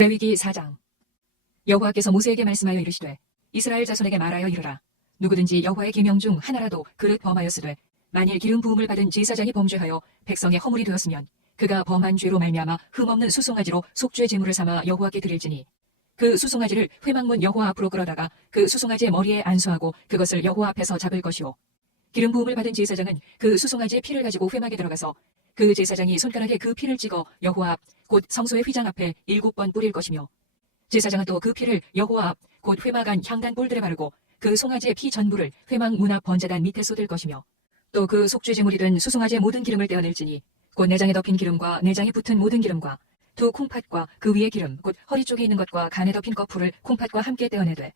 레위기 4장. 여호와께서 모세에게 말씀하여 이르시되 이스라엘 자손에게 말하여 이르라. 누구든지 여호와의 계명 중 하나라도 그릇 범하였으되 만일 기름 부음을 받은 제사장이 범죄하여 백성의 허물이 되었으면 그가 범한 죄로 말미암아 흠없는 수송아지로 속죄 제물을 삼아 여호와께 드릴지니 그 수송아지를 회막문 여호와 앞으로 끌어다가 그 수송아지의 머리에 안수하고 그것을 여호와 앞에서 잡을 것이요 기름 부음을 받은 제사장은 그 수송아지의 피를 가지고 회막에 들어가서 그 제사장이 손가락에 그 피를 찍어 여호와 앞 곧 성소의 휘장 앞에 7번 뿌릴 것이며 제사장은 또 그 피를 여호와 앞 곧 회막 안 향단 뿔들에 바르고 그 송아지의 피 전부를 회막 문 앞 번제단 밑에 쏟을 것이며 또 그 속죄 제물이 된 수송아지의 모든 기름을 떼어낼지니 곧 내장에 덮인 기름과 내장에 붙은 모든 기름과 두 콩팥과 그 위의 기름 곧 허리 쪽에 있는 것과 간에 덮인 거풀을 콩팥과 함께 떼어내되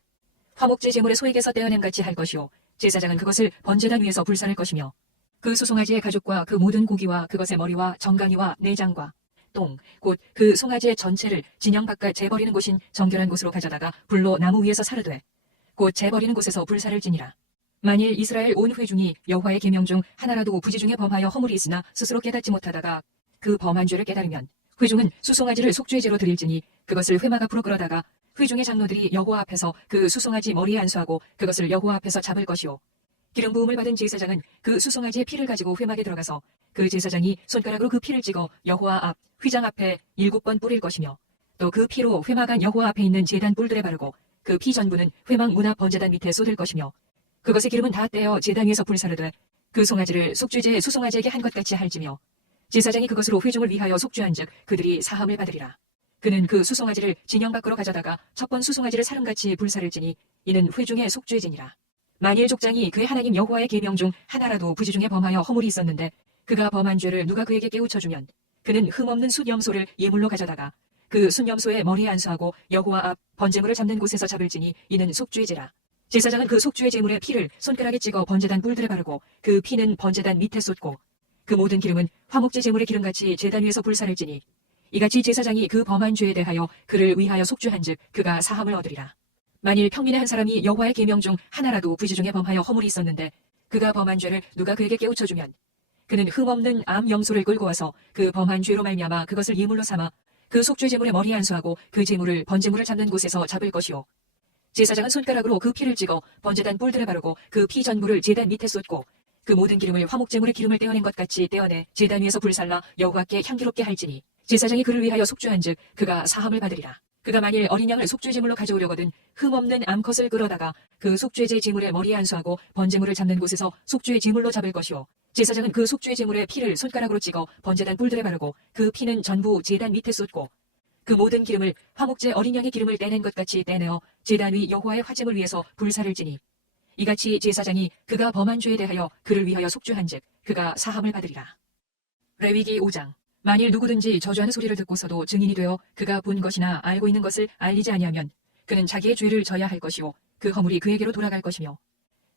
화목제 제물의 소액에서 떼어냄 같이 할 것이요 제사장은 그것을 번제단 위에서 불사를 것이며 그 수송아지의 가죽과 그 모든 고기와 그것의 머리와 정강이와 내장과 똥, 곧 그 송아지의 전체를 진영 바깥 재버리는 곳인 정결한 곳으로 가져다가 불로 나무 위에서 사르되 곧 재버리는 곳에서 불사를 지니라. 만일 이스라엘 온 회중이 여호와의 계명 중 하나라도 부지 중에 범하여 허물이 있으나 스스로 깨닫지 못하다가 그 범한 죄를 깨달으면 회중은 수송아지를 속죄제로 드릴지니 그것을 회막 앞으로 끌어다가 회중의 장로들이 여호와 앞에서 그 수송아지 머리에 안수하고 그것을 여호와 앞에서 잡을 것이요 기름 부음을 받은 제사장은 그 수송아지의 피를 가지고 회막에 들어가서 그 제사장이 손가락으로 그 피를 찍어 여호와 앞 휘장 앞에 7번 뿌릴 것이며 또 그 피로 회막 안 여호와 앞에 있는 제단 뿔들에 바르고 그 피 전부는 회막 문 앞 번제단 밑에 쏟을 것이며 그것의 기름은 다 떼어 제단 위에서 불사르되 그 송아지를 속죄제의 수송아지에게 한 것 같이 할지며 제사장이 그것으로 회중을 위하여 속죄한즉 그들이 사함을 받으리라. 그는 그 수송아지를 진영 밖으로 가져다가 첫 번 수송아지를 사름같이 불사를지니 이는 회중의 속죄제니라. 만일 족장이 그의 하나님 여호와의 계명 중 하나라도 부지 중에 범하여 허물이 있었는데 그가 범한 죄를 누가 그에게 깨우쳐주면 그는 흠없는 숫염소를 예물로 가져다가 그 숫염소의 머리에 안수하고 여호와 앞 번제물을 잡는 곳에서 잡을지니 이는 속죄제라. 제사장은 그 속죄 제물의 피를 손가락에 찍어 번제단 뿔들에 바르고 그 피는 번제단 밑에 쏟고 그 모든 기름은 화목제 제물의 기름같이 제단 위에서 불사를지니 이같이 제사장이 그 범한 죄에 대하여 그를 위하여 속죄한즉 그가 사함을 얻으리라. 만일 평민의 한 사람이 여호와의 계명 중 하나라도 부지 중에 범하여 허물이 있었는데 그가 범한 죄를 누가 그에게 깨우쳐주면 그는 흠없는 암 염소를 끌고 와서 그 범한 죄로 말미암아 그것을 예물로 삼아 그 속죄 제물의 머리에 안수하고 그 제물을 번제물을 잡는 곳에서 잡을 것이요 제사장은 손가락으로 그 피를 찍어 번제단 뿔들에 바르고 그 피 전부를 제단 밑에 쏟고 그 모든 기름을 화목제물의 기름을 떼어낸 것 같이 떼어내 제단 위에서 불살라 여호와께 향기롭게 할지니 제사장이 그를 위하여 속죄한즉 그가 사함을 받으리라. 그가 만일 어린 양을 속죄제물로 가져오려거든 흠없는 암컷을 끌어다가 그 속죄제 제물의 머리에 안수하고 번제물을 잡는 곳에서 속죄 제물로 잡을 것이요 제사장은 그 속죄 제물의 피를 손가락으로 찍어 번제단 뿔들에 바르고 그 피는 전부 제단 밑에 쏟고 그 모든 기름을 화목제 어린 양의 기름을 떼낸 것 같이 떼내어 제단 위 여호와의 화제물 위에서 불사를 지니 이같이 제사장이 그가 범한 죄에 대하여 그를 위하여 속죄한즉 그가 사함을 받으리라. 레위기 5장. 만일 누구든지 저주하는 소리를 듣고서도 증인이 되어 그가 본 것이나 알고 있는 것을 알리지 아니하면 그는 자기의 죄를 져야 할 것이요 그 허물이 그에게로 돌아갈 것이며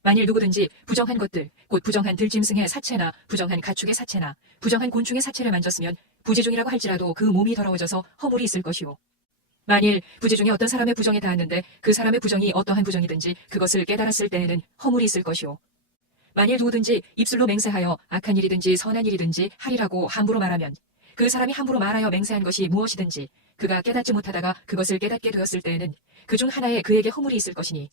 만일 누구든지 부정한 것들 곧 부정한 들짐승의 사체나 부정한 가축의 사체나 부정한 곤충의 사체를 만졌으면 부지중이라고 할지라도 그 몸이 더러워져서 허물이 있을 것이요 만일 부지 중에 어떤 사람의 부정에 닿았는데 그 사람의 부정이 어떠한 부정이든지 그것을 깨달았을 때에는 허물이 있을 것이요 만일 누구든지 입술로 맹세하여 악한 일이든지 선한 일이든지 하리라고 함부로 말하면 그 사람이 함부로 말하여 맹세한 것이 무엇이든지 그가 깨닫지 못하다가 그것을 깨닫게 되었을 때에는 그 중 하나에 그에게 허물이 있을 것이니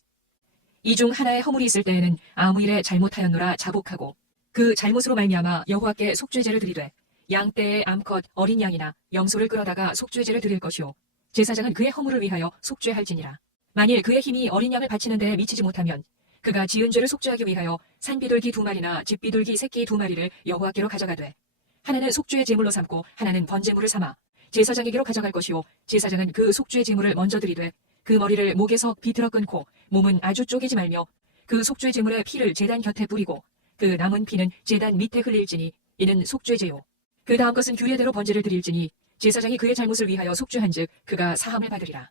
이 중 하나에 허물이 있을 때에는 아무 일에 잘못하였노라 자복하고 그 잘못으로 말미암아 여호와께 속죄제를 드리되 양떼의 암컷 어린 양이나 염소를 끌어다가 속죄제를 드릴 것이요 제사장은 그의 허물을 위하여 속죄할지니라. 만일 그의 힘이 어린 양을 바치는 데에 미치지 못하면 그가 지은 죄를 속죄하기 위하여 산비둘기 2마리나 집비둘기 새끼 2마리를 여호와께로 가져가되 하나는 속죄의 제물로 삼고 하나는 번제물을 삼아 제사장에게로 가져갈 것이요 제사장은 그 속죄의 제물을 먼저 드리되 그 머리를 목에서 비틀어 끊고 몸은 아주 쪼개지 말며 그 속죄의 제물의 피를 제단 곁에 뿌리고 그 남은 피는 제단 밑에 흘릴지니 이는 속죄제요 그 다음 것은 규례대로 번제를 드릴지니 제사장이 그의 잘못을 위하여 속죄한즉 그가 사함을 받으리라.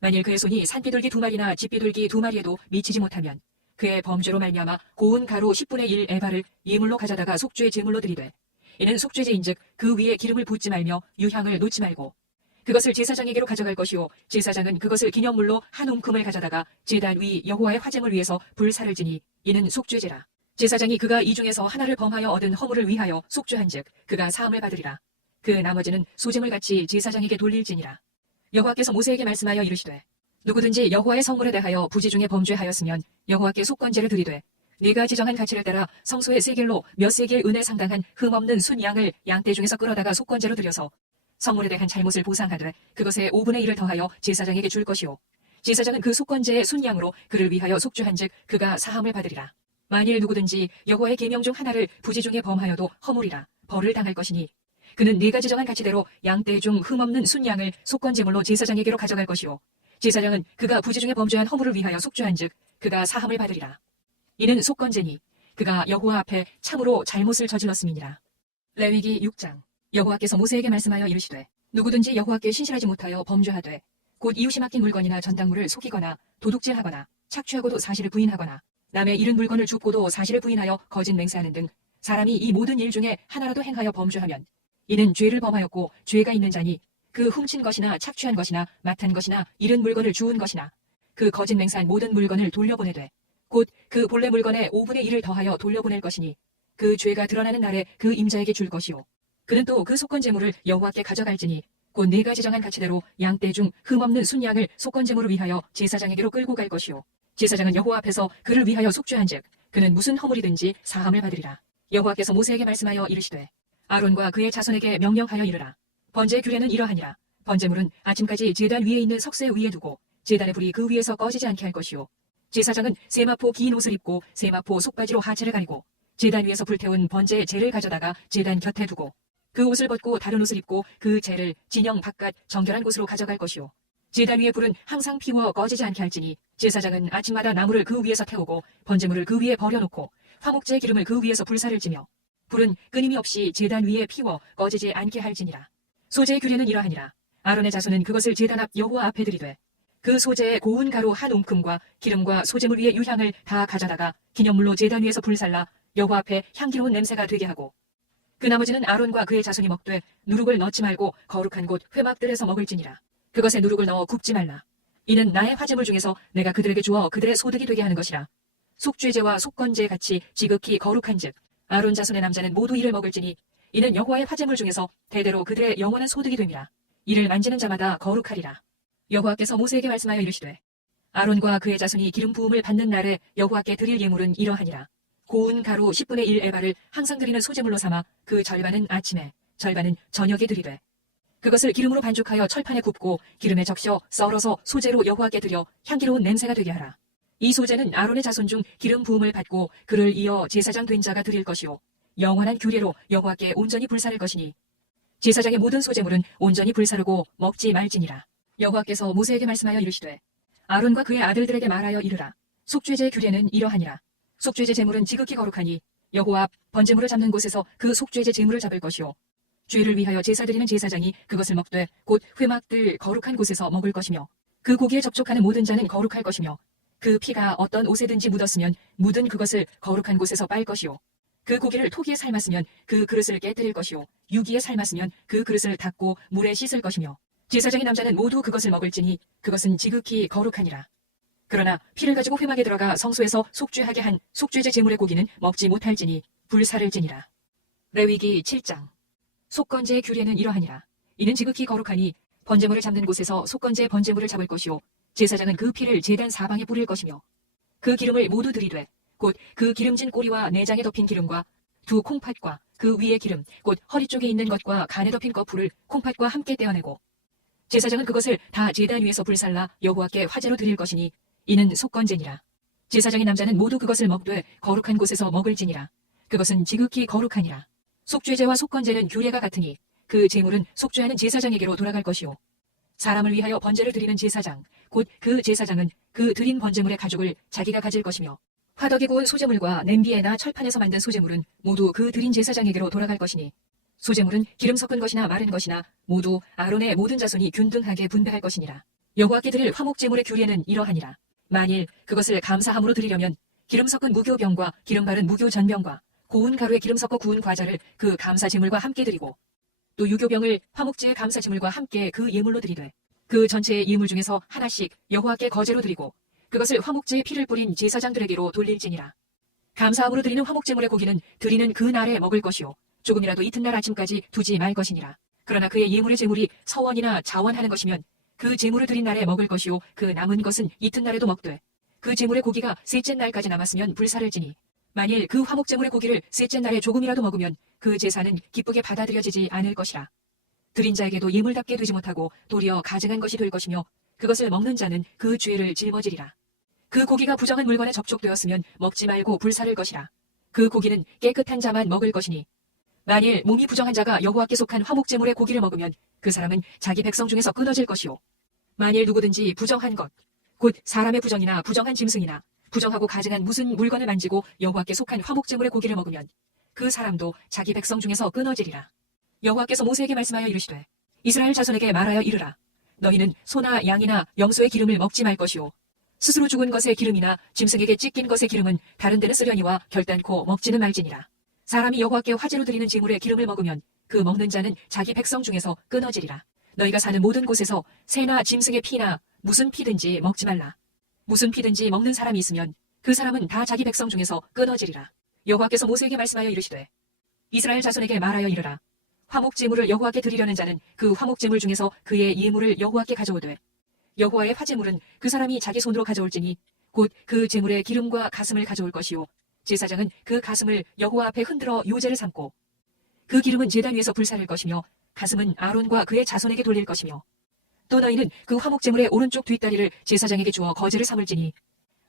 만일 그의 손이 산비둘기 2마리나 집비둘기 2마리에도 미치지 못하면 그의 범죄로 말미암아 고운 가루 10분의 1 에바를 예물로 가져다가 속죄의 제물로 드리되 이는 속죄제인즉 그 위에 기름을 붓지 말며 유향을 놓지 말고 그것을 제사장에게로 가져갈 것이요 제사장은 그것을 기념물로 한 움큼을 가져다가 제단 위 여호와의 화제물 위에서 불사를 지니 이는 속죄제라. 제사장이 그가 이 중에서 하나를 범하여 얻은 허물을 위하여 속죄한즉 그가 사함을 받으리라. 그 나머지는 소제물같이 제사장에게 돌릴지니라. 여호와께서 모세에게 말씀하여 이르시되 누구든지 여호와의 성물에 대하여 부지 중에 범죄하였으면 여호와께 속건제를 드리되 네가 지정한 가치를 따라 성소의 세겔로 몇 세겔 은에 상당한 흠없는 순양을 양떼 중에서 끌어다가 속건제로 드려서 성물에 대한 잘못을 보상하되 그것의 5분의 1을 더하여 제사장에게 줄 것이요 제사장은 그 속건제의 순양으로 그를 위하여 속죄한즉 그가 사함을 받으리라. 만일 누구든지 여호와의 계명 중 하나를 부지 중에 범하여도 허물이라 벌을 당할 것이니 그는 네가 지정한 가치대로 양떼 중 흠없는 순양을 속건제물로 제사장에게로 가져갈 것이요 제사장은 그가 부지 중에 범죄한 허물을 위하여 속죄한즉 그가 사함을 받으리라. 이는 속건제니 그가 여호와 앞에 참으로 잘못을 저질렀음이니라. 레위기 6장. 여호와께서 모세에게 말씀하여 이르시되 누구든지 여호와께 신실하지 못하여 범죄하되 곧 이웃이 맡긴 물건이나 전당물을 속이거나 도둑질하거나 착취하고도 사실을 부인하거나 남의 잃은 물건을 줍고도 사실을 부인하여 거짓 맹세하는 등 사람이 이 모든 일 중에 하나라도 행하여 범죄하면 이는 죄를 범하였고 죄가 있는 자니 그 훔친 것이나 착취한 것이나 맡은 것이나 잃은 물건을 주운 것이나 그 거짓 맹세한 모든 물건을 돌려보내되 곧 그 본래 물건의 5분의 1을 더하여 돌려보낼 것이니 그 죄가 드러나는 날에 그 임자에게 줄 것이요 그는 또 그 속건제물을 여호와께 가져갈지니 곧 네가 지정한 가치대로 양떼 중 흠없는 순양을 속건제물을 위하여 제사장에게로 끌고 갈 것이요 제사장은 여호와 앞에서 그를 위하여 속죄한즉 그는 무슨 허물이든지 사함을 받으리라. 여호와께서 모세에게 말씀하여 이르시되 아론과 그의 자손에게 명령하여 이르라. 번제의 규례는 이러하니라. 번제물은 아침까지 제단 위에 있는 석쇠 위에 두고 제단의 불이 그 위에서 꺼지지 않게 할 것이요 제사장은 세마포 긴 옷을 입고 세마포 속바지로 하체를 가리고 제단 위에서 불태운 번제의 재를 가져다가 제단 곁에 두고 그 옷을 벗고 다른 옷을 입고 그 재를 진영 바깥 정결한 곳으로 가져갈 것이요 제단 위의 불은 항상 피워 꺼지지 않게 할지니 제사장은 아침마다 나무를 그 위에서 태우고 번제물을 그 위에 버려놓고 화목제의 기름을 그 위에서 불사를 찌며 불은 끊임이 없이 제단 위에 피워 꺼지지 않게 할지니라. 소제의 규례는 이러하니라. 아론의 자손은 그것을 제단 앞 여호와 앞에 드리되 그 소제의 고운 가루 한 웅큼과 기름과 소제물 위의 유향을 다 가져다가 기념물로 제단 위에서 불살라 여호와 앞에 향기로운 냄새가 되게 하고 그 나머지는 아론과 그의 자손이 먹되 누룩을 넣지 말고 거룩한 곳 회막들에서 먹을지니라. 그것에 누룩을 넣어 굽지 말라. 이는 나의 화제물 중에서 내가 그들에게 주어 그들의 소득이 되게 하는 것이라. 속죄제와 속건제 같이 지극히 거룩한즉 아론 자손의 남자는 모두 이를 먹을지니 이는 여호와의 화제물 중에서 대대로 그들의 영원한 소득이 됨이라. 이를 만지는 자마다 거룩하리라. 여호와께서 모세에게 말씀하여 이르시되 아론과 그의 자손이 기름 부음을 받는 날에 여호와께 드릴 예물은 이러하니라. 고운 가루 10분의 1 에바를 항상 드리는 소제물로 삼아 그 절반은 아침에 절반은 저녁에 드리되 그것을 기름으로 반죽하여 철판에 굽고 기름에 적셔 썰어서 소제로 여호와께 드려 향기로운 냄새가 되게 하라. 이 소제는 아론의 자손 중 기름 부음을 받고 그를 이어 제사장 된 자가 드릴 것이요 영원한 규례로 여호와께 온전히 불사를 것이니 제사장의 모든 소제물은 온전히 불사르고 먹지 말지니라. 여호와께서 모세에게 말씀하여 이르시되 아론과 그의 아들들에게 말하여 이르라. 속죄제 규례는 이러하니라. 속죄제 제물은 지극히 거룩하니 여호와 앞 번제물을 잡는 곳에서 그 속죄제 제물을 잡을 것이요 죄를 위하여 제사 드리는 제사장이 그것을 먹되 곧 회막들 거룩한 곳에서 먹을 것이며 그 고기에 접촉하는 모든 자는 거룩할 것이며 그 피가 어떤 옷에든지 묻었으면 묻은 그것을 거룩한 곳에서 빨 것이요 그 고기를 토기에 삶았으면 그 그릇을 깨뜨릴 것이요 유기에 삶았으면 그 그릇을 닦고 물에 씻을 것이며 제사장의 남자는 모두 그것을 먹을지니 그것은 지극히 거룩하니라. 그러나 피를 가지고 회막에 들어가 성소에서 속죄하게 한 속죄제 제물의 고기는 먹지 못할지니 불사를지니라. 레위기 7장. 속건제의 규례는 이러하니라. 이는 지극히 거룩하니 번제물을 잡는 곳에서 속건제 번제물을 잡을 것이요 제사장은 그 피를 제단 사방에 뿌릴 것이며 그 기름을 모두 들이되 곧 그 기름진 꼬리와 내장에 덮인 기름과 두 콩팥과 그 위에 기름 곧 허리 쪽에 있는 것과 간에 덮인 거풀을 콩팥과 함께 떼어내고 제사장은 그것을 다 제단 위에서 불살라 여호와께 화제로 드릴 것이니 이는 속건제니라. 제사장의 남자는 모두 그것을 먹되 거룩한 곳에서 먹을지니라. 그것은 지극히 거룩하니라. 속죄제와 속건제는 규례가 같으니 그 제물은 속죄하는 제사장에게로 돌아갈 것이요 사람을 위하여 번제를 드리는 제사장 곧 그 제사장은 그 드린 번제물의 가죽을 자기가 가질 것이며 화덕에 구운 소제물과 냄비에나 철판에서 만든 소제물은 모두 그 드린 제사장에게로 돌아갈 것이니 소제물은 기름 섞은 것이나 마른 것이나 모두 아론의 모든 자손이 균등하게 분배할 것이니라. 여호와께 드릴 화목제물의 규례는 이러하니라. 만일 그것을 감사함으로 드리려면 기름 섞은 무교병과 기름 바른 무교전병과 고운 가루에 기름 섞어 구운 과자를 그 감사제물과 함께 드리고 또 유교병을 화목제의 감사제물과 함께 그 예물로 드리되 그 전체의 예물 중에서 하나씩 여호와께 거제로 드리고 그것을 화목제에 피를 뿌린 제사장들에게로 돌릴지니라. 감사함으로 드리는 화목제물의 고기는 드리는 그 날에 먹을 것이요 조금이라도 이튿날 아침까지 두지 말 것이니라. 그러나 그의 예물의 제물이 서원이나 자원하는 것이면 그 제물을 드린 날에 먹을 것이요 그 남은 것은 이튿날에도 먹되 그 제물의 고기가 셋째 날까지 남았으면 불사를 지니 만일 그 화목 제물의 고기를 셋째 날에 조금이라도 먹으면 그 제사는 기쁘게 받아들여지지 않을 것이라. 드린 자에게도 예물답게 되지 못하고 도리어 가증한 것이 될 것이며 그것을 먹는 자는 그 죄를 짊어지리라. 그 고기가 부정한 물건에 접촉되었으면 먹지 말고 불사를 것이라. 그 고기는 깨끗한 자만 먹을 것이니 만일 몸이 부정한 자가 여호와께 속한 화목 제물의 고기를 먹으면 그 사람은 자기 백성 중에서 끊어질 것이요 만일 누구든지 부정한 것 곧 사람의 부정이나 부정한 짐승이나 부정하고 가증한 무슨 물건을 만지고 여호와께 속한 화목 제물의 고기를 먹으면 그 사람도 자기 백성 중에서 끊어지리라. 여호와께서 모세에게 말씀하여 이르시되 이스라엘 자손에게 말하여 이르라. 너희는 소나 양이나 염소의 기름을 먹지 말 것이요 스스로 죽은 것의 기름이나 짐승에게 찢긴 것의 기름은 다른 데는 쓰려니와 결단코 먹지는 말지니라. 사람이 여호와께 화제로 드리는 제물의 기름을 먹으면 그 먹는 자는 자기 백성 중에서 끊어지리라. 너희가 사는 모든 곳에서 새나 짐승의 피나 무슨 피든지 먹지 말라. 무슨 피든지 먹는 사람이 있으면 그 사람은 다 자기 백성 중에서 끊어지리라. 여호와께서 모세에게 말씀하여 이르시되 이스라엘 자손에게 말하여 이르라. 화목 제물을 여호와께 드리려는 자는 그 화목 제물 중에서 그의 예물을 여호와께 가져오되 여호와의 화제물은 그 사람이 자기 손으로 가져올지니 곧 그 제물의 기름과 가슴을 가져올 것이요 제사장은 그 가슴을 여호와 앞에 흔들어 요제를 삼고 그 기름은 제단 위에서 불사를 것이며 가슴은 아론과 그의 자손에게 돌릴 것이며 또 너희는 그 화목 제물의 오른쪽 뒷다리를 제사장에게 주어 거제를 삼을지니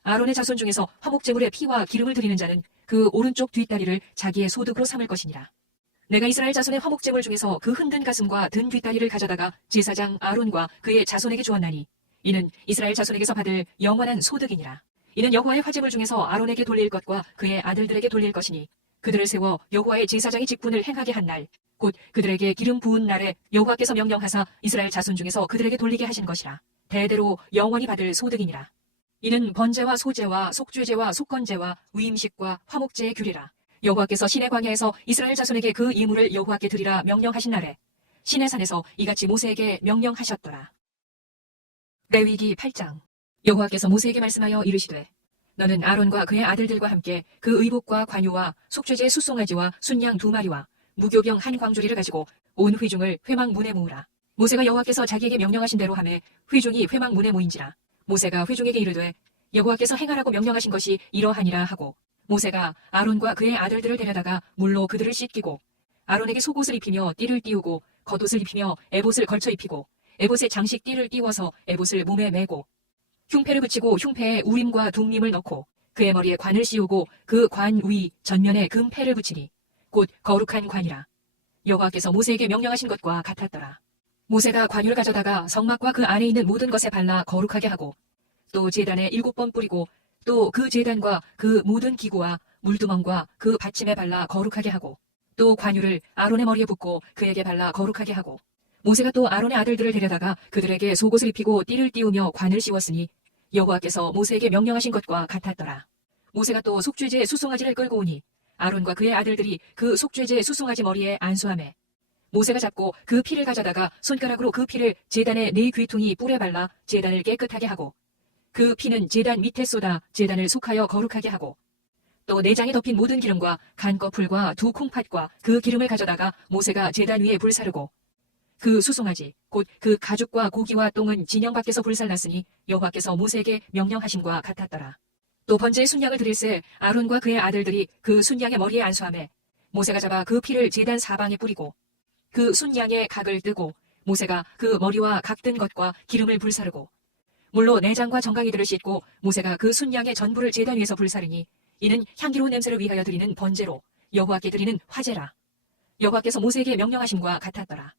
아론의 자손 중에서 화목 제물의 피와 기름을 드리는 자는 그 오른쪽 뒷다리를 자기의 소득으로 삼을 것이니라. 내가 이스라엘 자손의 화목 제물 중에서 그 흔든 가슴과 든 뒷다리를 가져다가 제사장 아론과 그의 자손에게 주었나니 이는 이스라엘 자손에게서 받을 영원한 소득이니라. 이는 여호와의 화제물 중에서 아론에게 돌릴 것과 그의 아들들에게 돌릴 것이니 그들을 세워 여호와의 제사장의 직분을 행하게 한 날 곧 그들에게 기름 부은 날에 여호와께서 명령하사 이스라엘 자손 중에서 그들에게 돌리게 하신 것이라. 대대로 영원히 받을 소득이니라. 이는 번제와 소제와 속죄제와 속건제와 위임식과 화목제의 규례라. 여호와께서 시내 광야에서 이스라엘 자손에게 그 예물을 여호와께 드리라 명령하신 날에 시내산에서 이같이 모세에게 명령하셨더라. 레위기 8장. 여호와께서 모세에게 말씀하여 이르시되 너는 아론과 그의 아들들과 함께 그 의복과 관유와 속죄제 숫송아지와 순양 2마리와 무교병 한 광주리를 가지고 온 회중을 회막문에 모으라. 모세가 여호와께서 자기에게 명령하신 대로 하매 회중이 회막문에 모인지라. 모세가 회중에게 이르되 여호와께서 행하라고 명령하신 것이 이러하니라 하고 모세가 아론과 그의 아들들을 데려다가 물로 그들을 씻기고 아론에게 속옷을 입히며 띠를 띄우고 겉옷을 입히며 에봇을 걸쳐 입히고 에봇에 장식 띠를 띄워서 에봇을 몸에 매고 흉패를 붙이고 흉패에 우림과 둠림을 넣고 그의 머리에 관을 씌우고 그 관 위 전면에 금패를 붙이니 곧 거룩한 관이라. 여호와께서 모세에게 명령하신 것과 같았더라. 모세가 관유를 가져다가 성막과 그 안에 있는 모든 것에 발라 거룩하게 하고 또 제단에 7번 뿌리고 또 그 제단과 그 모든 기구와 물두멍과 그 받침에 발라 거룩하게 하고 또 관유를 아론의 머리에 붓고 그에게 발라 거룩하게 하고 모세가 또 아론의 아들들을 데려다가 그들에게 속옷을 입히고 띠를 띄우며 관을 씌웠으니 여호와께서 모세에게 명령하신 것과 같았더라. 모세가 또 속죄제 숫송아지를 끌고 오니 아론과 그의 아들들이 그 속죄제 숫송아지 머리에 안수하매 모세가 잡고 그 피를 가져다가 손가락으로 그 피를 제단의 4귀퉁이 뿔에 발라 제단을 깨끗하게 하고 그 피는 제단 밑에 쏟아 제단을 속하여 거룩하게 하고 또 내장에 덮인 모든 기름과 간꺼풀과 2 콩팥과 그 기름을 가져다가 모세가 제단 위에 불사르고 그 수송아지 곧 그 가죽과 고기와 똥은 진영 밖에서 불살랐으니 여호와께서 모세에게 명령하심과 같았더라. 또 번제의 순양을 드릴새 아론과 그의 아들들이 그 순양의 머리에 안수하매 모세가 잡아 그 피를 제단 사방에 뿌리고 그 순양의 각을 뜨고 모세가 그 머리와 각 뜬 것과 기름을 불사르고 물로 내장과 정강이들을 씻고 모세가 그 순양의 전부를 제단 위에서 불사르니 이는 향기로운 냄새를 위하여 드리는 번제로 여호와께 드리는 화제라. 여호와께서 모세에게 명령하심과 같았더라.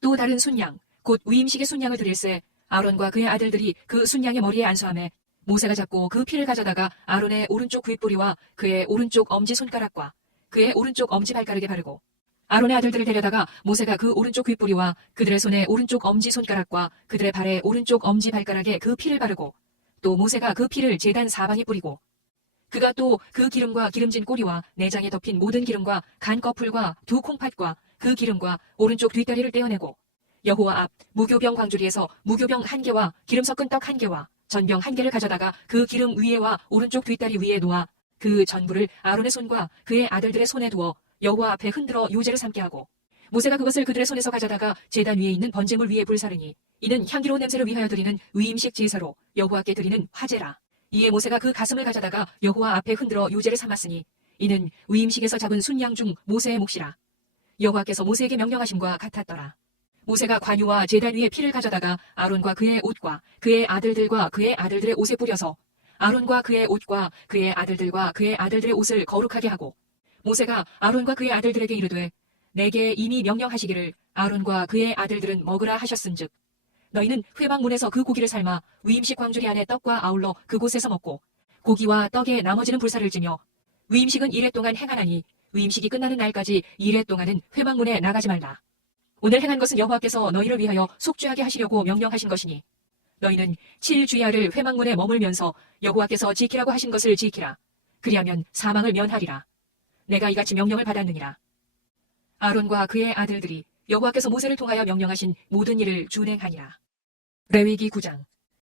또 다른 순양 곧 위임식의 순양을 드릴새 아론과 그의 아들들이 그 순양의 머리에 안수하매 모세가 잡고 그 피를 가져다가 아론의 오른쪽 귓뿌리와 그의 오른쪽 엄지손가락과 그의 오른쪽 엄지발가락에 바르고 아론의 아들들을 데려다가 모세가 그 오른쪽 귓뿌리와 그들의 손에 오른쪽 엄지손가락과 그들의 발에 오른쪽 엄지발가락에 그 피를 바르고 또 모세가 그 피를 제단 사방에 뿌리고 그가 또 그 기름과 기름진 꼬리와 내장에 덮인 모든 기름과 간꺼풀과 2 콩팥과 그 기름과 오른쪽 뒷다리를 떼어내고 여호와 앞 무교병 광주리에서 무교병 1개와 기름 섞은 떡 1개와 전병 1개를 가져다가 그 기름 위에와 오른쪽 뒷다리 위에 놓아 그 전부를 아론의 손과 그의 아들들의 손에 두어 여호와 앞에 흔들어 요제를 삼게 하고 모세가 그것을 그들의 손에서 가져다가 제단 위에 있는 번제물 위에 불사르니 이는 향기로운 냄새를 위하여 드리는 위임식 제사로 여호와께 드리는 화제라. 이에 모세가 그 가슴을 가져다가 여호와 앞에 흔들어 요제를 삼았으니 이는 위임식에서 잡은 순양 중 모세의 몫이라. 여호와께서 모세에게 명령하심과 같았더라. 모세가 관유와 제단 위에 피를 가져다가 아론과 그의 옷과 그의 아들들과 그의 아들들의 옷에 뿌려서 아론과 그의 옷과 그의 아들들과 그의 아들들의 옷을 거룩하게 하고 모세가 아론과 그의 아들들에게 이르되 내게 이미 명령하시기를 아론과 그의 아들들은 먹으라 하셨은즉 너희는 회막문에서 그 고기를 삶아 위임식 광주리 안에 떡과 아울러 그곳에서 먹고 고기와 떡에 나머지는 불사를 지며 위임식은 이래 동안 행하나니 위임식이 끝나는 날까지 이래 동안은 회막문에 나가지 말라. 오늘 행한 것은 여호와께서 너희를 위하여 속죄하게 하시려고 명령하신 것이니 너희는 7주야를 회막문에 머물면서 여호와께서 지키라고 하신 것을 지키라. 그리하면 사망을 면하리라. 내가 이같이 명령을 받았느니라. 아론과 그의 아들들이 여호와께서 모세를 통하여 명령하신 모든 일을 준행하니라. 레위기 9장.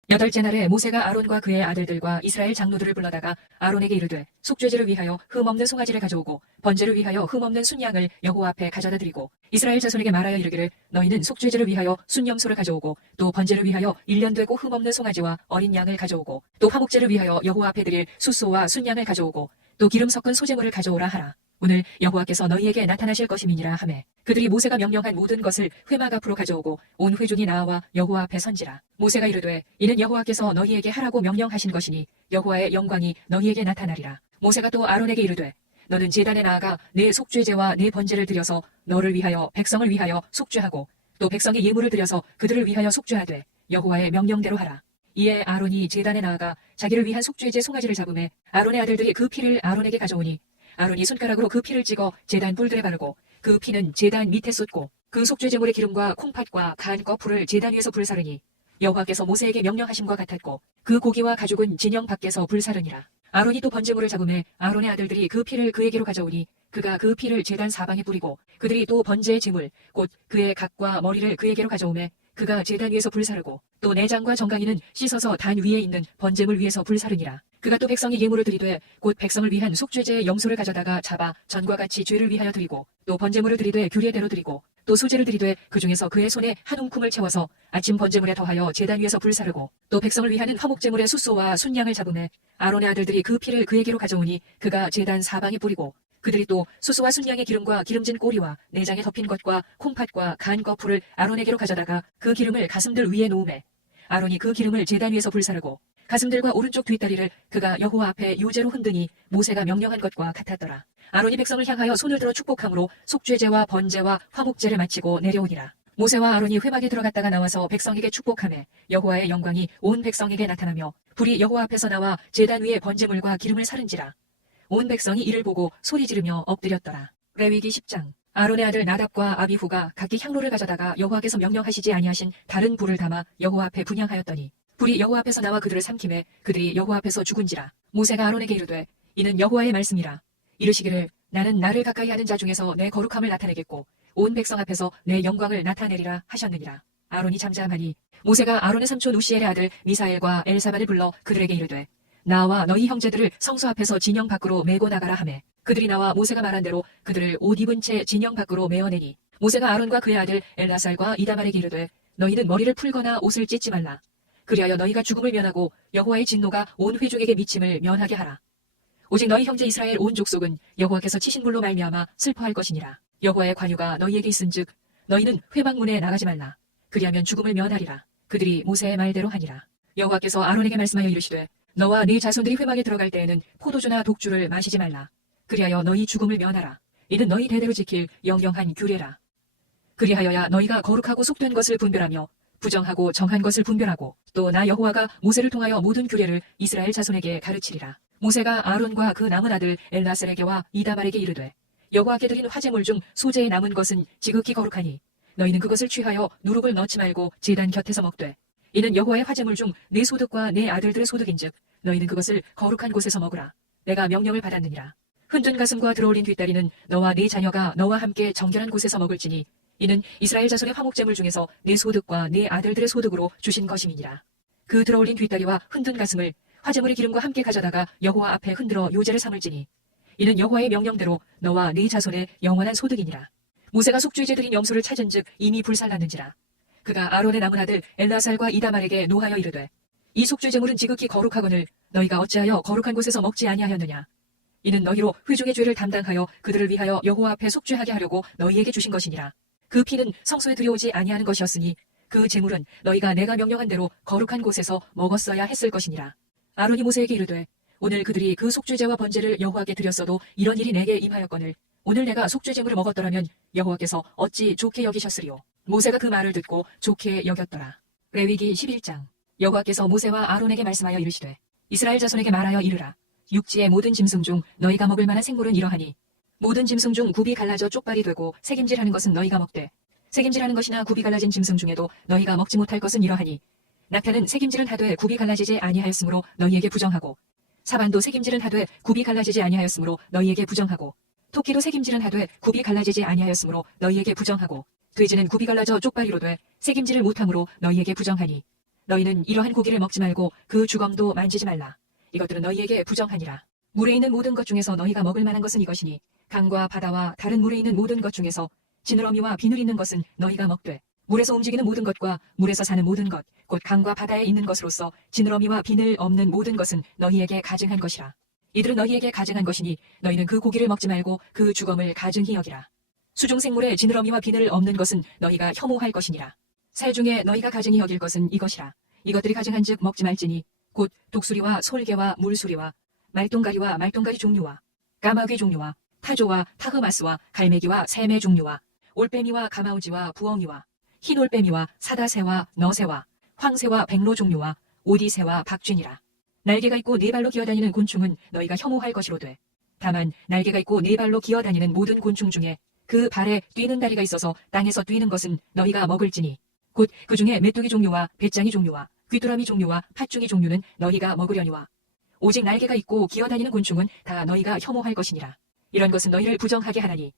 8째 날에 모세가 아론과 그의 아들들과 이스라엘 장로들을 불러다가 아론에게 이르되 속죄제를 위하여 흠없는 송아지를 가져오고 번제를 위하여 흠없는 순양을 여호와 앞에 가져다 드리고 이스라엘 자손에게 말하여 이르기를 너희는 속죄제를 위하여 순염소를 가져오고 또 번제를 위하여 1년 되고 흠없는 송아지와 어린 양을 가져오고 또 화목제를 위하여 여호와 앞에 드릴 숫소와 순양을 가져오고 또 기름 섞은 소제물을 가져오라 하라. 오늘 여호와께서 너희에게 나타나실 것임이니라 하매 그들이 모세가 명령한 모든 것을 회막 앞으로 가져오고 온 회중이 나와 여호와 앞에 선지라. 모세가 이르되 이는 여호와께서 너희에게 하라고 명령하신 것이니 여호와의 영광이 너희에게 나타나리라. 모세가 또 아론에게 이르되 너는 제단에 나아가 내 속죄제와 내 번제를 드려서 너를 위하여 백성을 위하여 속죄하고 또 백성의 예물을 드려서 그들을 위하여 속죄하되 여호와의 명령대로 하라. 이에 아론이 제단에 나아가 자기를 위한 속죄제 송아지를 잡음에 아론의 아들들이 그 피를 아론에게 가져오니 아론이 손가락으로 그 피를 찍어 제단 뿔들에 바르고 그 피는 제단 밑에 쏟고 그 속죄제물의 기름과 콩팥과 간 거풀을 제단 위에서 불사르니 여호와께서 모세에게 명령하심과 같았고 그 고기와 가죽은 진영 밖에서 불사르니라. 아론이 또 번제물을 잡음에 아론의 아들들이 그 피를 그에게로 가져오니 그가 그 피를 제단 사방에 뿌리고 그들이 또 번제의 제물 곧 그의 각과 머리를 그에게로 가져오매 그가 제단 위에서 불사르고 또 내장과 정강이는 씻어서 단 위에 있는 번제물 위에서 불사르니라. 그가 또 백성의 예물을 드리되 곧 백성을 위한 속죄제의 염소를 가져다가 잡아 전과 같이 죄를 위하여 드리고 또 번제물을 드리되 규례대로 드리고 또 소제를 드리되 그 중에서 그의 손에 한 움큼을 채워서 아침 번제물에 더하여 제단 위에서 불사르고 또 백성을 위하는 화목제물의 숫소와 순양을 잡음에 아론의 아들들이 그 피를 그에게로 가져오니 그가 제단 사방에 뿌리고 그들이 또 숫소와 순양의 기름과 기름진 꼬리와 내장에 덮인 것과 콩팥과 간 거풀을 아론에게로 가져다가 그 기름을 가슴들 위에 놓으매 아론이 그 기름을 제단 위에서 불사르고 가슴들과 오른쪽 뒷다리를 그가 여호와 앞에 요제로 흔드니 모세가 명령한 것과 같았더라. 아론이 백성을 향하여 손을 들어 축복함으로 속죄제와 번제와 화목제를 마치고 내려오니라. 모세와 아론이 회막에 들어갔다가 나와서 백성에게 축복하매 여호와의 영광이 온 백성에게 나타나며 불이 여호와 앞에서 나와 제단 위에 번제물과 기름을 사른지라. 온 백성이 이를 보고 소리 지르며 엎드렸더라. 레위기 10장. 아론의 아들 나답과 아비후가 각기 향로를 가져다가 여호와께서 명령하시지 아니하신 다른 불을 담아 여호와 앞에 분향하였더니 불이 여호와 앞에서 나와 그들을 삼키매 그들이 여호와 앞에서 죽은지라. 모세가 아론에게 이르되 이는 여호와의 말씀이라. 이르시기를 나는 나를 가까이 하는 자 중에서 내 거룩함을 나타내겠고 온 백성 앞에서 내 영광을 나타내리라 하셨느니라. 아론이 잠잠하니 모세가 아론의 삼촌 우시엘의 아들 미사엘과 엘사반을 불러 그들에게 이르되 나와 너희 형제들을 성소 앞에서 진영 밖으로 메고 나가라 하매 그들이 나와 모세가 말한 대로 그들을 옷 입은 채 진영 밖으로 메어내니 모세가 아론과 그의 아들 엘라살과 이다말에게 이르되 너희는 머리를 풀거나 옷을 찢지 말라. 그리하여 너희가 죽음을 면하고 여호와의 진노가 온 회중에게 미침을 면하게 하라. 오직 너희 형제 이스라엘 온 족속은 여호와께서 치신 불로 말미암아 슬퍼할 것이니라. 여호와의 관유가 너희에게 있은즉 너희는 회막문에 나가지 말라. 그리하면 죽음을 면하리라. 그들이 모세의 말대로 하니라. 여호와께서 아론에게 말씀하여 이르시되 너와 네 자손들이 회막에 들어갈 때에는 포도주나 독주를 마시지 말라. 그리하여 너희 죽음을 면하라. 이는 너희 대대로 지킬 영영한 규례라. 그리하여야 너희가 거룩하고 속된 것을 분별하며 부정하고 정한 것을 분별하고 또 나 여호와가 모세를 통하여 모든 규례를 이스라엘 자손에게 가르치리라. 모세가 아론과 그 남은 아들 엘라셀에게와 이다발에게 이르되 여호와께 드린 화제물 중 소재에 남은 것은 지극히 거룩하니 너희는 그것을 취하여 누룩을 넣지 말고 제단 곁에서 먹되 이는 여호와의 화제물 중 내 소득과 내 아들들의 소득인즉 너희는 그것을 거룩한 곳에서 먹으라. 내가 명령을 받았느니라. 흔든 가슴과 들어올린 뒷다리는 너와 네 자녀가 너와 함께 정결한 곳에서 먹을지니 이는 이스라엘 자손의 화목제물 중에서 내 소득과 내 아들들의 소득으로 주신 것임이니라. 그 들어올린 뒷다리와 흔든 가슴을 화제물의 기름과 함께 가져다가 여호와 앞에 흔들어 요제를 삼을지니 이는 여호와의 명령대로 너와 네 자손의 영원한 소득이니라. 모세가 속죄제 드린 염소를 찾은즉 이미 불살랐는지라. 그가 아론의 남은 아들 엘라살과 이다말에게 노하여 이르되 이 속죄제물은 지극히 거룩하거늘 너희가 어찌하여 거룩한 곳에서 먹지 아니하였느냐. 이는 너희로 회중의 죄를 담당하여 그들을 위하여 여호와 앞에 속죄하게 하려고 너희에게 주신 것이니라. 그 피는 성소에 들여오지 아니하는 것이었으니 그 제물은 너희가 내가 명령한 대로 거룩한 곳에서 먹었어야 했을 것이니라. 아론이 모세에게 이르되 오늘 그들이 그 속죄제와 번제를 여호와께 드렸어도 이런 일이 내게 임하였거늘 오늘 내가 속죄제물을 먹었더라면 여호와께서 어찌 좋게 여기셨으리요. 모세가 그 말을 듣고 좋게 여겼더라. 레위기 11장. 여호와께서 모세와 아론에게 말씀하여 이르시되 이스라엘 자손에게 말하여 이르라. 육지의 모든 짐승 중 너희가 먹을 만한 생물은 이러하니 모든 짐승 중 굽이 갈라져 쪽발이 되고 새김질하는 것은 너희가 먹되 새김질하는 것이나 굽이 갈라진 짐승 중에도 너희가 먹지 못할 것은 이러하니 낙타는 새김질은 하되 굽이 갈라지지 아니하였으므로 너희에게 부정하고 사반도 새김질은 하되 굽이 갈라지지 아니하였으므로 너희에게 부정하고 토끼도 새김질은 하되 굽이 갈라지지 아니하였으므로 너희에게 부정하고 돼지는 굽이 갈라져 쪽발이로 돼 새김질을 못함으로 너희에게 부정하니 너희는 이러한 고기를 먹지 말고 그 주검도 만지지 말라. 이것들은 너희에게 부정하니라. 물에 있는 모든 것 중에서 너희가 먹을 만한 것은 이것이니 강과 바다와 다른 물에 있는 모든 것 중에서 지느러미와 비늘 있는 것은 너희가 먹되 물에서 움직이는 모든 것과 물에서 사는 모든 것 곧 강과 바다에 있는 것으로서 지느러미와 비늘 없는 모든 것은 너희에게 가증한 것이라. 이들은 너희에게 가증한 것이니 너희는 그 고기를 먹지 말고 그 주검을 가증히 여기라. 수중생물에 지느러미와 비늘 없는 것은 너희가 혐오할 것이니라. 새 중에 너희가 가증히 여길 것은 이것이라. 이것들이 가증한즉 먹지 말지니 곧 독수리와 솔개와 물수리와 말똥가리와 말똥가리 종류와 까마귀 종류와 타조와 타흐마스와 갈매기와 샘의 종류와 올빼미와 가마우지와 부엉이와 흰올빼미와 사다새와 너새와 황새와 백로 종류와 오디새와 박쥐니라. 날개가 있고 네 발로 기어다니는 곤충은 너희가 혐오할 것이로되 다만 날개가 있고 네 발로 기어다니는 모든 곤충 중에 그 발에 뛰는 다리가 있어서 땅에서 뛰는 것은 너희가 먹을지니 곧 그 중에 메뚜기 종류와 배짱이 종류와 귀뚜라미 종류와 팥중이 종류는 너희가 먹으려니와 오직 날개가 있고 기어다니는 곤충은 다 너희가 혐오할 것이니라. 이런 것은 너희를 부정하게 하나니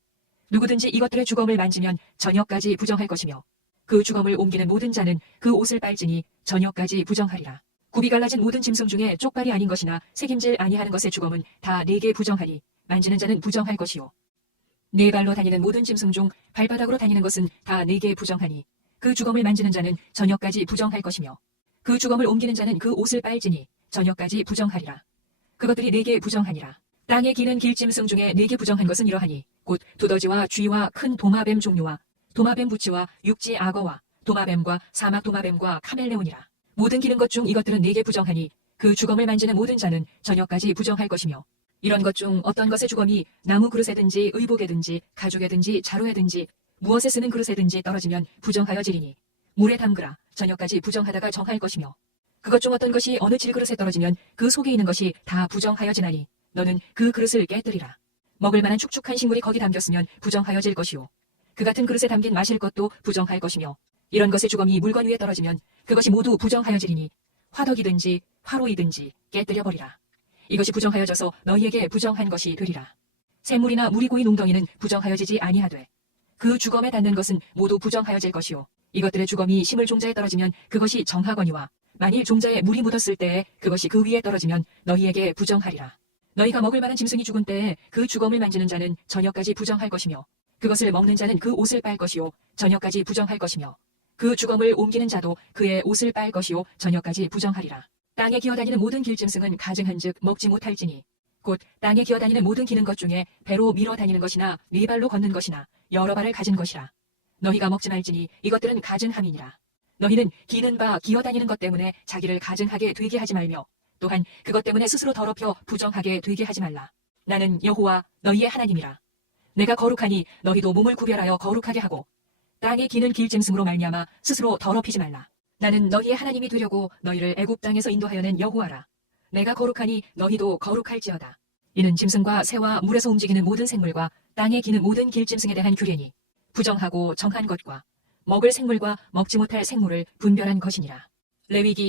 누구든지 이것들의 주검을 만지면 저녁까지 부정할 것이며 그 주검을 옮기는 모든 자는 그 옷을 빨지니 저녁까지 부정하리라. 굽이 갈라진 모든 짐승 중에 쪽발이 아닌 것이나 새김질 아니하는 것의 주검은 다 네게 부정하니 만지는 자는 부정할 것이요. 네 발로 다니는 모든 짐승 중 발바닥으로 다니는 것은 다 네게 부정하니 그 주검을 만지는 자는 저녁까지 부정할 것이며 그 주검을 옮기는 자는 그 옷을 빨지니 저녁까지 부정하리라. 그것들이 네게 부정하니라. 땅에 기는 길짐승 중에 네게 부정한 것은 이러하니 곧 두더지와 쥐와 큰 도마뱀 종류와 도마뱀 부치와 육지 악어와 도마뱀과 사막 도마뱀과 카멜레온이라. 모든 기는 것 중 이것들은 네게 부정하니 그 주검을 만지는 모든 자는 저녁까지 부정할 것이며 이런 것 중 어떤 것의 주검이 나무 그릇에든지 의복에든지 가죽에든지 자루에든지 무엇에 쓰는 그릇에든지 떨어지면 부정하여지리니 물에 담그라. 저녁까지 부정하다가 정할 것이며 그것 중 어떤 것이 어느 질그릇에 떨어지면 그 속에 있는 것이 다 부정하여지나니 너는 그 그릇을 깨뜨리라. 먹을 만한 축축한 식물이 거기 담겼으면 부정하여질 것이요. 그 같은 그릇에 담긴 마실 것도 부정할 것이며 이런 것의 주검이 물건 위에 떨어지면 그것이 모두 부정하여지리니 화덕이든지 화로이든지 깨뜨려 버리라. 이것이 부정하여져서 너희에게 부정한 것이 되리라. 샘물이나 물이 고인 웅덩이는 부정하여지지 아니하되 그 주검에 닿는 것은 모두 부정하여질 것이요. 이것들의 주검이 식물 종자에 떨어지면 그것이 정하거니와 만일 종자에 물이 묻었을 때에 그것이 그 위에 떨어지면 너희에게 부정하리라. 너희가 먹을 만한 짐승이 죽은 때에 그 주검을 만지는 자는 저녁까지 부정할 것이며 그것을 먹는 자는 그 옷을 빨 것이요 저녁까지 부정할 것이며 그 주검을 옮기는 자도 그의 옷을 빨 것이요 저녁까지 부정하리라. 땅에 기어다니는 모든 길짐승은 가증한즉 먹지 못할지니 곧 땅에 기어다니는 모든 기는 것 중에 배로 밀어 다니는 것이나 네 발로 걷는 것이나 여러 발을 가진 것이라. 너희가 먹지 말지니 이것들은 가증함이니라. 너희는 기는 바 기어다니는 것 때문에 자기를 가증하게 되게 하지 말며 또한 그것 때문에 스스로 더럽혀 부정하게 되게 하지 말라. 나는 여호와 너희의 하나님이라. 내가 거룩하니 너희도 몸을 구별하여 거룩하게 하고 땅에 기는 길짐승으로 말미암아 스스로 더럽히지 말라. 나는 너희의 하나님이 되려고 너희를 애굽 땅에서 인도하여낸 여호와라. 내가 거룩하니 너희도 거룩할지어다. 이는 짐승과 새와 물에서 움직이는 모든 생물과 땅에 기는 모든 길짐승에 대한 규례니 부정하고 정한 것과 먹을 생물과 먹지 못할 생물을 분별한 것이니라. 레위기